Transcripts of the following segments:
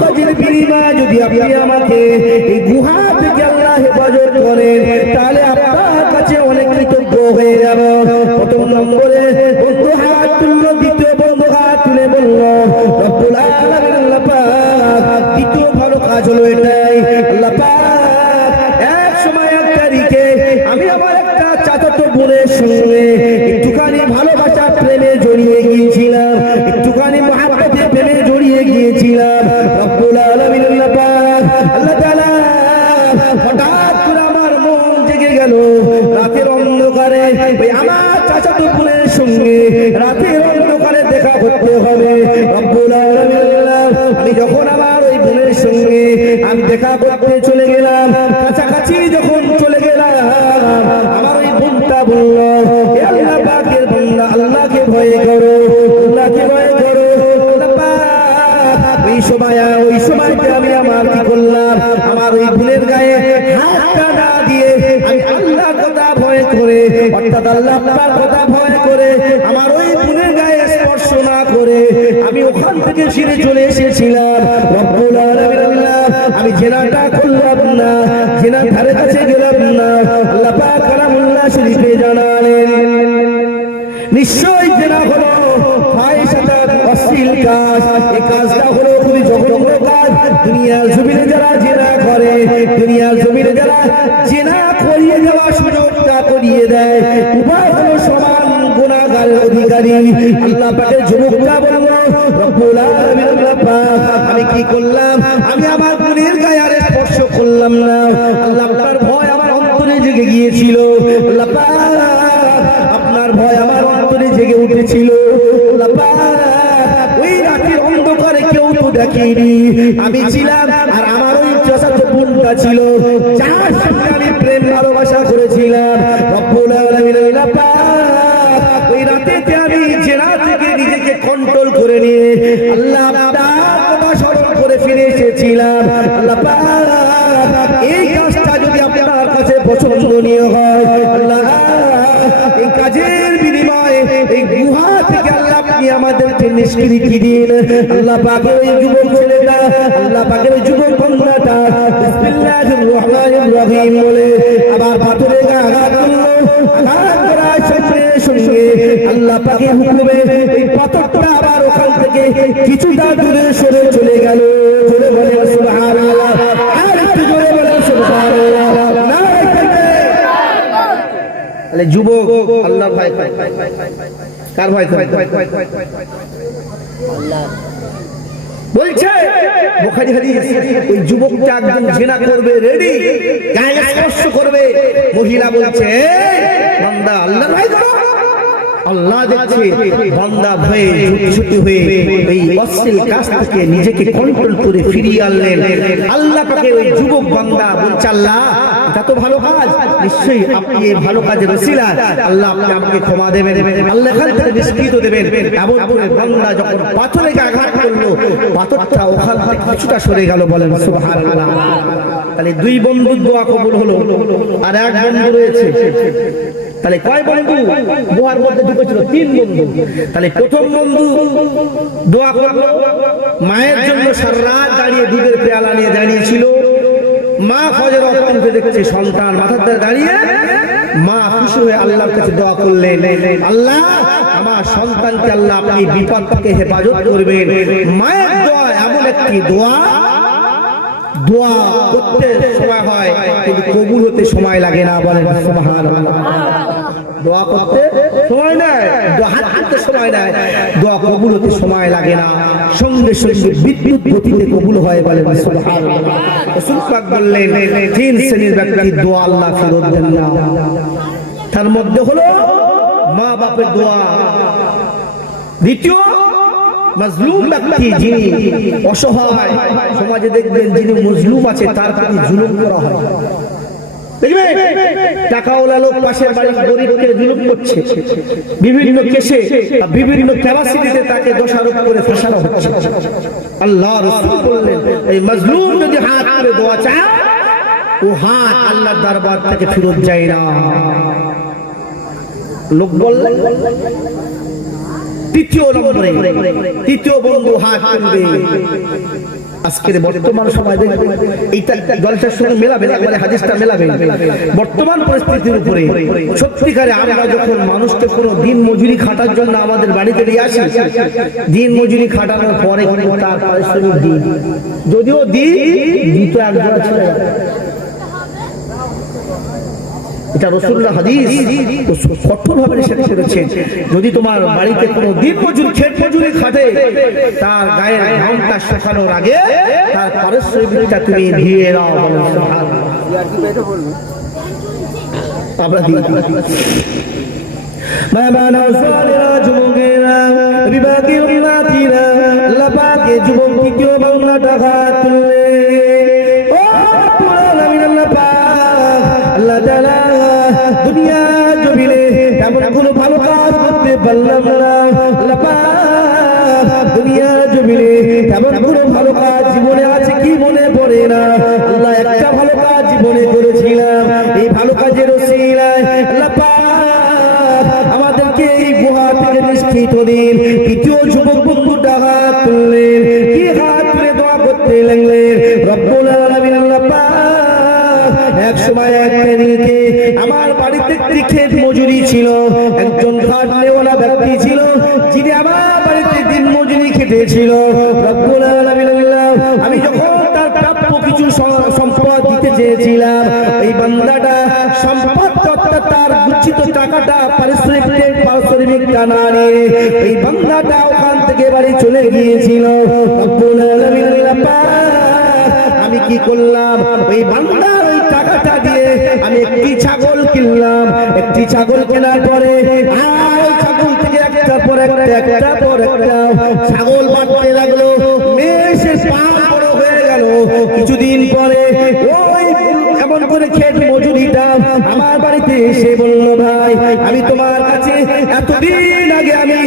কাজের বিনিময়ে যদি আপনি আমাকে এই গুহা থেকে আল্লাহ হেফাজত করেন, তাহলে আপনার কাছে অনেক কৃতজ্ঞ হয়ে যাব। প্রথম নম্বরে বন্ধু হাত তুললো, দ্বিতীয় বন্ধু হাত তুলে বলল রব্বুল আলামিন আল্লাহ পাক, দ্বিতীয় ভালো কাজ হলো এটাই, আল্লাহ পাক এক সময় এক তারিখে আমি আমার একটা চাচাতো বোনের সঙ্গে একটুখানি ভালোবাসা প্রেমে জড়িয়ে গিয়েছিলাম, একটুখানি মহাব্বতে প্রেমে জড়িয়ে গিয়েছিলাম। রব্বুল আলামিন আল্লাহ পাক আল্লাহ তাআলা হঠাৎ করে আমার মন জেগে গেল। রাতের অন্ধকারে ওই আমার চাচাতো বোনের সঙ্গে রাতের অন্ধকারে দেখা করতে হবে। রব্বুল আলামিন আমি যখন আমার ওই বোনের সঙ্গে আমি দেখা করতে চলে গেলাম, কাছাকাছি যখন চলে গেলাম, আমার ওই বোনটা বলল হে আল্লাহ পাকের বান্দা, আল্লাহকে ভয় করো, আল্লাহকে ভয় করো। ওই সময়তে আমি আমার কি করলাম, আমার ওই বোনের গায়ে হাতটা না দিয়ে আমি আল্লাহর কথা ভয় করে, অর্থাৎ আল্লাহ পাকের কথা ভয় করে, আমার ওই বোনের গায়ে স্পর্শ না করে আমি ওখান থেকে ফিরে চলে এসেছিলাম। রব্বুল আলামিন আল্লাহ, আমি জেনাটা করলাম না, জেনার ধারে কাছে গেলাম না। আল্লাহ পাক কালামুল্লাহ শরীফে জানালেন নিশ্চয়ই জেনা হলো ফাহিশাতান অশ্লীল কাজ। এই কাজটা হলো খুবই জঘন্য কাজ। দুনিয়ার জমিনে যারা জেনা করে, দুনিয়ার জমিনে যারা জেনা করিয়ে দেওয়া সুযোগটা করিয়ে দেয়, উভয় হলো সমান গুনাহগারের অধিকারী। আল্লাহ পাকের যুবকরা বলল রব্বুল আলামিন আল্লাহ পাক, আমি কি করলাম, আমি আমার বোনের গায়ে আর স্পর্শ করলাম না। আল্লাহ আপনার ভয় আমার অন্তরে জেগে গিয়েছিল, আল্লাহ পাক আপনার ভয় আমার অন্তরে জেগে উঠেছিল। আল্লাহ পাক ওই রাতের অন্ধকারে কেউ তো দেখেনি, আমি ছিলাম আর আমার ওই চাচাতো বোনটা ছিল, যার সঙ্গে আমি প্রেম ভালোবাসা করেছিলাম। রব্বুল আলামিন আল্লাহ পাক ওই রাতেতে আমি জেনা থেকে নিজেকে কন্ট্রোল করে নিয়ে আল্লাহ আপনার কথা স্মরণ করে ফিরে এসেছিলাম। আল্লাহ পাক এই কাজটা যদি আপনার কাছে পছন্দনীয় হয়, আল্লাহ এই কাজের বিনিময়ে এই গুহা থেকে আল্লাহ আপনি আমাদেরকে নিষ্কৃতি দিন। আল্লাহ পাকের ওই যুবক ছেলেটা, আল্লাহ পাকের ওই যুবক বান্দাটা বিসমিল্লাহির রহমানির রহিম বলে আবার পাথরে আঘাত করলো। আঘাত করার সঙ্গে সঙ্গে আল্লাহ পাকের হুকুমে এই পাথরটা আবার ওখান থেকে কিছুটা দূরে সরে চলে গেল। জোরে বলে সুবহানাল্লাহ, আর একটু জোরে বলে সুবহানাল্লাহ। যুবক আল্লাহর ভয়, কার ভয় করে? আল্লাহ বলছে বুখারী হাদিস, ওই যুবকটা একদম জিনা করবে, রেডি, গায়ে স্পর্শ করবে। মহিলা বলছে বান্দা আল্লাহর ভয় করো। আল্লাহ দেখছে বান্দা ভয়ে ছুটি হয়ে এই অশ্লীল কাজ থেকে নিজেকে কন্ট্রোল করে ফিরিয়ে আনলেন। আল্লাহ পাকে ওই যুবক বান্দা বলছে আল্লাহ এটা তো ভালো কাজ, নিশ্চয়ই আপনি এই ভালো কাজের ওসিলা আল্লাহ আপনি আমাকে ক্ষমা দেবেন, আল্লাহ এখান থেকে নিষ্কৃত দেবেন। এমন করে বান্দা যখন পাথরে আঘাত করলো, পাথরটা ওখান থেকে কিছুটা সরে গেল। বলেন সুবহানাল্লাহ। তাহলে দুই বন্ধুর দোয়া কবুল হলো, আর এক বন্ধু রয়েছে। তাহলে কয় বন্ধু? দোয়ার মধ্যে ঢুকেছিল তিন বন্ধু। তাহলে প্রথম বন্ধু দোয়া করলো, মায়ের জন্য সারা রাত দাঁড়িয়ে দুধের পেয়ালা নিয়ে দাঁড়িয়েছিল। মা ফজর অত্যন্ত দেখছে সন্তান মাথার দ্বারা দাঁড়িয়ে, মা খুশি হয়ে আল্লাহর কাছে দোয়া করলেন, আল্লাহ আমার সন্তানকে আল্লাহ আপনি বিপদ থেকে হেফাজত করবেন। মায়ের দোয়া এমন একটি দোয়া, দোয়া করতে সময় হয় কিন্তু কবুল হতে সময় লাগে না। বলেন সুবহানাল্লাহ। দোয়া করতে সময় নেয়, দোয়া হাতে সময় নেয়, দোয়া কবুল হতে সময় লাগে না, সঙ্গে সঙ্গে বিদ্যুৎ গতিতে কবুল হয়। বলেন সুবহানাল্লাহ। রাসূল পাক বললেন তিন শ্রেণীর ব্যক্তির দোয়া আল্লাহ ফেরত দেন না। তার মধ্যে হলো মা বাপের দোয়া, দ্বিতীয় মাজলুম ব্যক্তি, যিনি অসহায়, সমাজে দেখবেন যিনি মজলুম আছে তার প্রতি জুলুম করা হয়, দেখবেন টাকাওয়ালা লোক পাশের বাড়ির গরিবকে জুলুম করছে, বিভিন্ন কেসে বিভিন্ন ক্যাপাসিটিতে তাকে দোষারোপ করে ফাঁসানো হচ্ছে। আল্লাহ রাসূল বললেন এই মাজলুম যদি হাত করে দোয়া চায়, ও হাত আল্লাহর দরবার থেকে ফেরত যায় না। লোক বললেন তৃতীয় নম্বরে তৃতীয় বন্ধু হাত তুলবে, আজকের বর্তমান সময় দেখবেন এইটা জলসার সঙ্গে মেলাবেন, একবারে হাদিসটা মেলাবেন। বর্তমান পরিস্থিতির উপরে সত্যিকারে আমরা যখন মানুষকে কোনো দিন মজুরি খাটার জন্য আমাদের বাড়িতে নিয়ে আসি, দিন মজুরি খাটানোর পরে কিন্তু তার পারিশ্রমিক দিই, যদিও দিত একজোড়া ছিল। এটা রাসূলুল্লাহ হাদিস কঠোর ভাবে নিষেধ করেছেন। যদি তোমার বাড়িতে কোনো দিন মজুরি খেত মজুরি খাটে, তার গায়ের ঘামটা শুকানোর আগে তার পারিশ্রমিকটা তুমি দিয়ে দাও। আমরা দিই মামানা সালিরা যুবকেরা বিবাকি উম্মতিরা আল্লাহ পাকে যুবক দ্বিতীয় বাংলাটা হাত তুললে ও পুরান আমিন আল্লাহ পাক আল্লাহ তাআলা দুনিয়া জমিনে তেমন কোনো ভালো কাজ করতে পারলাম না। আল্লাহ পাক দুনিয়া জমিনে তেমন কোনো ভালো কাজ জীবনে আছে কি মনে পড়ে না। আল্লাহ একটা ভালো কাজ জীবনে করেছিলাম, এই ভালো কাজের ওসিলায় আল্লাহ পাক আমাদেরকে এই গুহা থেকে নিষ্কৃত দিন। দ্বিতীয় যুবক বন্ধুটা হাত তুললেন, কি হাত তুলে দোয়া করতে লাগলেন, রব্বুল আলামিন আল্লাহ পাক এক সময় এক দিনকে আমার বাড়িতে একটি ক্ষেত মজুরি ছিল, একজন খাটনেওয়ালা ব্যক্তি ছিল যিনি আমার বাড়িতে দিন মজুরি খেটেছিল। রব্বুল আলামিন আমি যখন তার প্রাপ্য কিছু সম্পদ দিতে চেয়েছিলাম, এই বান্দাটা সম্পদ অর্থাৎ তার গুচ্ছিত টাকাটা পারিশ্রমিকটা না নিয়ে এই বান্দাটা ওখান থেকে বাড়ি চলে গিয়েছিল। রব্বুল আলামিন আমি কি করলাম, ওই বান্দার ওই টাকাটা দিয়ে আমি একটি ছাগল কিনলাম। একটি ছাগল কেনার পরে আর ওই ছাগল থেকে একটার পর একটা ছাগল বাড়তে লাগলো, মেষের পা বড় হয়ে গেল। কিছুদিন পরে ওই এমন করে ক্ষেত মজুরিটা আমার বাড়িতে এসে বলল, ভাই আমি তোমার কাছে এতদিন আগে আমি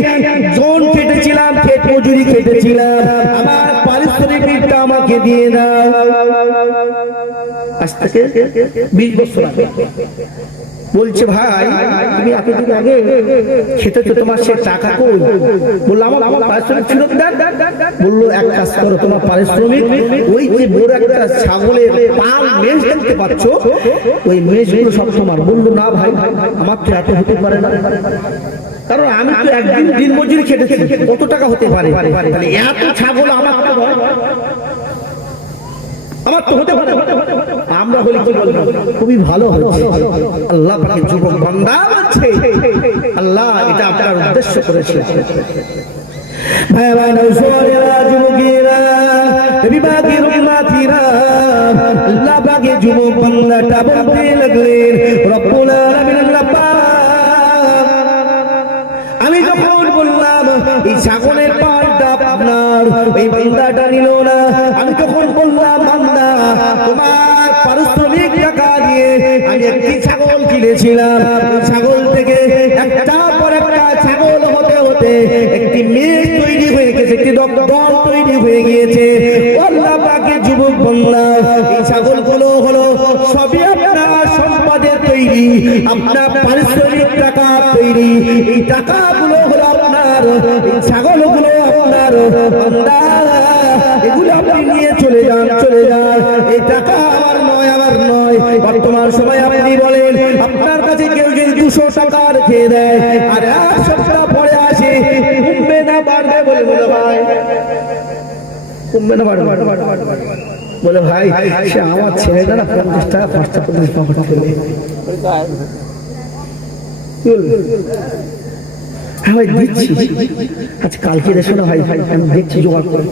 জন কেটেছিলাম, ক্ষেত মজুরি কেটেছিলাম, আমার পারিশ্রমিকটা আমাকে দিয়ে দাও। আজ থেকে 20 বছর আগে বলছে, ভাই তুমি এতদিন আগে খেতেছো, তোমার সে টাকা কই? বললাম আমার পারিশ্রমিক ফেরত দেন। বললো এক কাজ করো, তোমার পারিশ্রমিক ওই যে বড় একটা ছাগলের পাল মেষ দেখতে পাচ্ছ, ওই মেষগুলো সব তোমার। বললো না ভাই, আমার তো এত হতে পারে না, কারণ আমি তো একদিন দিন মজুরি খেটেছি, কত টাকা হতে পারে? তাহলে এত ছাগল আমার তো হয়, আমার তো হতে পারে। আমরা বলি কি বলবো, খুবই ভালো হয়েছে। আল্লাহ পাকের যুবক বান্দা আছে, আল্লাহ এটা আপনার উদ্দেশ্য করেছে। ভাইরা সোরেরা যুবকেরা বিবাগের উম্মতিরা আল্লাহ পাকের যুবক বান্দাটা বলতে লাগলেন, রব্বুল আলামিন আল্লাহ পাক আমি যখন বললাম এই ছাগলের পালটা আপনার, এই বান্দাটা নিল না। আমি যখন বললাম বান্দা তোমার পারিশ্রমিক টাকা দিয়ে আমি একটি ছাগল কিনেছিলাম, ছাগল থেকে একটা পর একটা ছাগল হতে হতে একটি মেষ তৈরি হয়ে গেছে, একটি দল তৈরি হয়ে গিয়েছে। আল্লাহ পাকের যুবক বান্দা এই ছাগলগুলো হলো সবই আপনার সম্পদের তৈরি, আপনার পারিশ্রমিক টাকা তৈরি। এই টাকাগুলো হলো আপনার, এই ছাগলগুলো আপনার। বান্দা এগুলো আপনি নিয়ে চলে যান, চলে যান। এই টাকা আমার নয়, আমার নয়। বর্তমান সময় আপনি বলেন আপনার কাছে কেউ যদি 200 টাকা রেখে দেয় আর এক সপ্তাহ পরে আসে, কমবে না বাড়বে বলে বলে ভাই, কমবে না বাড়বে বলে ভাই, সে আমার ছেলেটা না 50 টাকা খরচা করে ভাই দিচ্ছি, আচ্ছা কালকে এসো না ভাই, আমি দেখছি জোগাড় করে।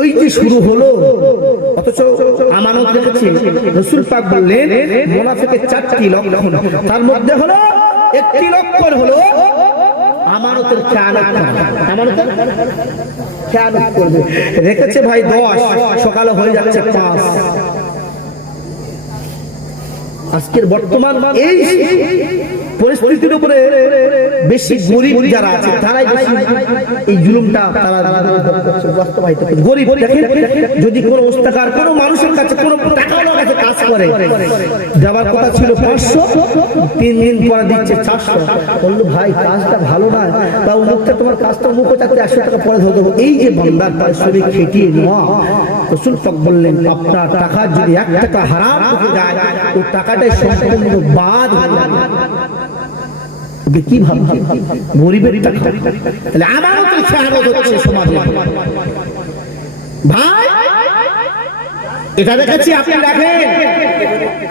ওই যে শুরু হলো, অথচ আমানত রেখেছে। রাসূল পাক বললেন মুনাফিকের 4টি লক্ষণ, তার মধ্যে হলো একটি লক্ষণ হলো আমানতের খেয়ানত করা। আমানতের খেয়ানত করবে। রেখেছে ভাই 10, সকালে হয়ে যাচ্ছে 5। আজকের বর্তমান এই পরিস্থিতির উপরে বেশি গরিব যারা আছে তারাই বেশি এই জুলুমটা তারা বাস্তবায়িত করে। গরিব দেখেন, যদি কোনো ওস্তাকার কোনো মানুষের কাছে কোনো টাকাওয়ালার কাছে কাজ করে, যাবার কথা ছিল 500, 3 দিন পরে দিচ্ছে 400। বললো ভাই কাজটা ভালো না, বা মুখটা তোমার কাজটা মুখ চাচ্ছে 100 টাকা পরে ধরে দেবো। এই যে বান্দার তার শরীর খেটিয়ে নেওয়া, রাসূল পাক বললেন আপনার টাকা যদি 1 টাকা হারাম হয়ে যায়, ওই টাকাটাই সম্পূর্ণ বাদ হয়ে যাবে। কি ভাবছি গরিবের টাকা, তাহলে আমারও তো খেয়ানত হচ্ছে সমাজে। ভাই এটা দেখেছি, আপনি দেখেন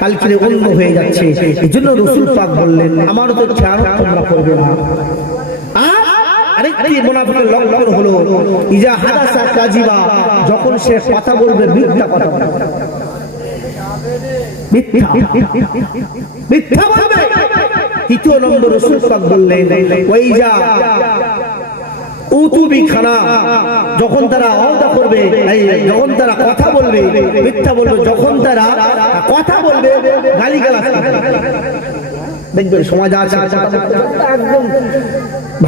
কালকে অন্য হয়ে যাচ্ছে। এই জন্য রাসূল পাক বললেন আমারও তো খেয়ানত তোমরা করবে না। আরেকটি মুনাফিকের লক্ষণ হলো ইজা হাদাসা কাযিবা, যখন সে কথা বলবে মিথ্যা কথা বলবে, মিথ্যা বলবে। তৃতীয় নম্বর রাসূল পাক বললেন ওয়াইজা উতুবি খানা, যখন তারা ওয়াদা করবে, যখন তারা কথা বলবে মিথ্যা বলবে, যখন তারা কথা বলবে গালিগালাজ করবে। দেখবেন সমাজ আছে একদম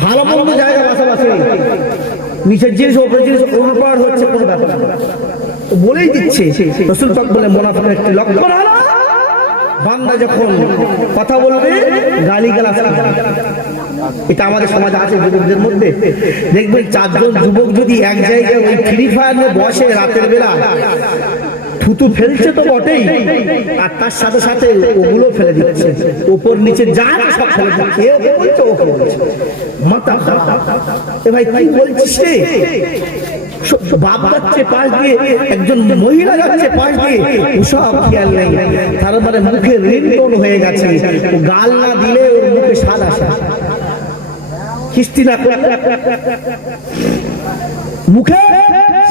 ভালো মন্দ জায়গা পাশাপাশি, নিচের জিনিস উপরের জিনিস ওলটপালট হচ্ছে, কোনো ব্যাপার বলেই দিচ্ছে। রাসূল পাক বলে মুনাফিকের একটি লক্ষণ হলো বান্দা যখন কথা বলবে গালিগালাজ করবে। এটা আমাদের সমাজে আছে যুবকদের মধ্যে। দেখবেন 4 জন যুবক যদি এক জায়গায় ওই ফ্রি ফায়ার নিয়ে বসে রাতের বেলা, থুতু ফেলছে তো বটেই, আর তার সাথে সাথে ওগুলো ফেলে দিচ্ছে, উপর নিচে যা সব ফেলে দিচ্ছে, মাথা খারাপ। এ ভাই কি বলছিস রে? বাপ যাচ্ছে পাশ দিয়ে, একজন মহিলা যাচ্ছে পাশ দিয়ে, ওসব খেয়াল নেই। তার মানে মুখে রিংটোন হয়ে গেছে, গাল না দিলে ওর মুখে স্বাদ আসে, কিস্তি না মুখে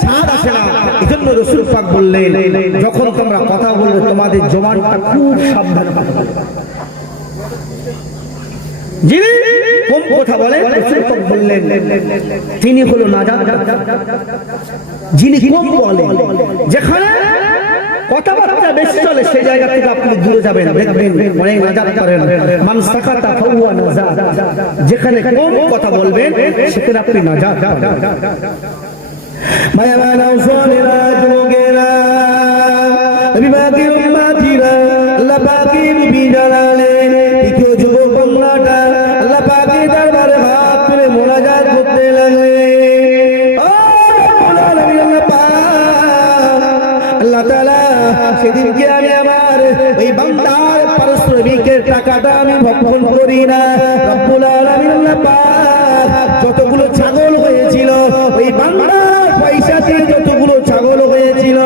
স্বাদ আসে না। এই জন্য রাসূল পাক বললেন যখন তোমরা কথা বলবে তোমাদের জবানটা খুব সাবধান রাখবে। যিনি কম কথা বলেন রাসূল পাক বললেন তিনি হলো নাজাত, যিনি কম বলেন। যেখানে কথাবার্তা বেশি চলে সেই জায়গা থেকে আপনি দূরে যাবেন, দেখবেন অনেক নাজাত করেন। মান সাকাতা ফাহুয়া নাজাত, যেখানে কম কথা বলবেন সেখানে আপনি নাজাত। মায়া মানা উসুলেরা যুবকেরা বিবাগী উম্মতিরা আল্লাহ পাকের বিজালালে তৃতীয় যুবক বাংলাটা আল্লাহ পাকের দরবারে হাত তুলে মোনাজাত করতে লাগলে, ও আল্লাহ পাক আল্লাহ তাআলা সেদিনকে আমি আমার এই বান্দার পারিশ্রমিকের টাকাটা আমি ভক্ষণ করি না। রব্বুল আলামিন আল্লাহ পাক যতগুলো ছাগল হয়েছিল ওই বান্দার পয়সা দিয়ে, যতগুলো ছাগল হয়েছিল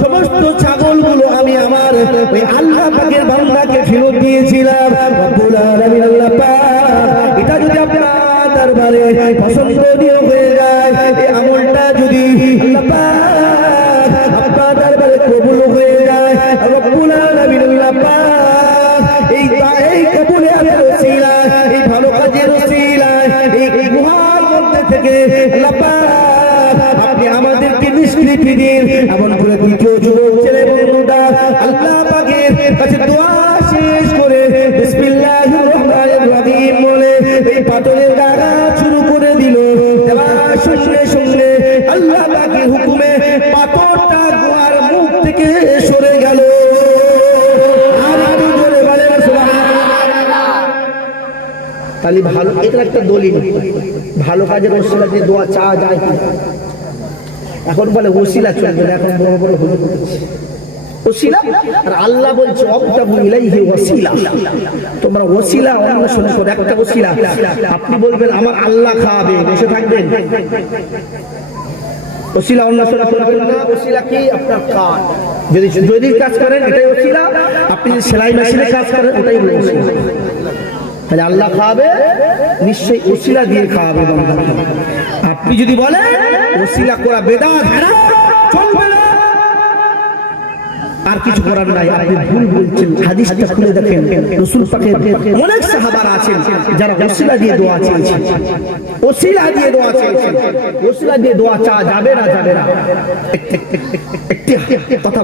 সমস্ত ছাগলগুলো আমি আমার ওই আল্লাহ পাকের বান্দাকে ফেরত দিয়েছিলাম। রব্বুল আলামিন আল্লাহ পাক এটা যদি আপনার দরবারে পছন্দনীয় হয়ে যায়, এই আমলটা যদি আল্লাহ পাক আপনার দরবারে কবুল হয়ে যায়, রব্বুল আলামিন আল্লাহ পাক এই কবুলের ওসিলায়, এই ভালো কাজের ওসিলায়, এই গুহার মধ্যে থেকে আল্লাহ পাক আপনি আমাদেরকে নিষ্কৃতি দিন। এমন করে দ্বিতীয় যুবক ছেলে বন্ধুটা আল্লাহ পাকের কাছে দোয়া শেষ করে বিসমিল্লাহির রহমানির রহিম বলে এই পাথরের গাগা শুরু করে দিল। এবার সঙ্গে সঙ্গে আল্লাহ পাকের হুকুমে পাথরটা গুহার মুখ থেকে সরে গেল। আর একটু জোরে বলেন সুবহানাল্লাহ। তাহলে ভালো, এটা একটা দলিল, ভালো কাজের ওসিলা দিয়ে দোয়া চাওয়া যায় কি? এখন বলে ওসিলা চলবে না, এখন বড় বড় হুজুর বলছে ওসিলা, আর আল্লাহ বলছে অবতাবু ইলাইহি ওসিলা, তোমরা ওসিলা অন্বেষণ করো। একটা ওসিলা আপনি বলবেন আমার আল্লাহ খাওয়াবে, বসে থাকবেন? ওসিলা অন্বেষণ করবেন না। ওসিলা কি? আপনার কাজ, যদি কাজ করেন এটাই ওসিলা। আপনি যদি সেলাই মেশিনে কাজ করেন ওটাই ওসিলা। তাহলে আল্লাহ খাওয়াবে নিশ্চয়ই ওসিলা দিয়ে খাওয়াবে। আপনি যদি বলেন ওসিলা করা বেদাত হারাম, চলবে না, আর কিছু করার নাই, আপনি ভুল বলছেন। হাদিসটা খুলে দেখেন, রাসূল পাকের অনেক সাহাবারা আছেন যারা ওসিলা দিয়ে দোয়া চেয়েছেন, ওসিলা দিয়ে দোয়া চেয়েছেন। ওসিলা দিয়ে দোয়া চাওয়া যাবে না, যাবে না। একটি কথা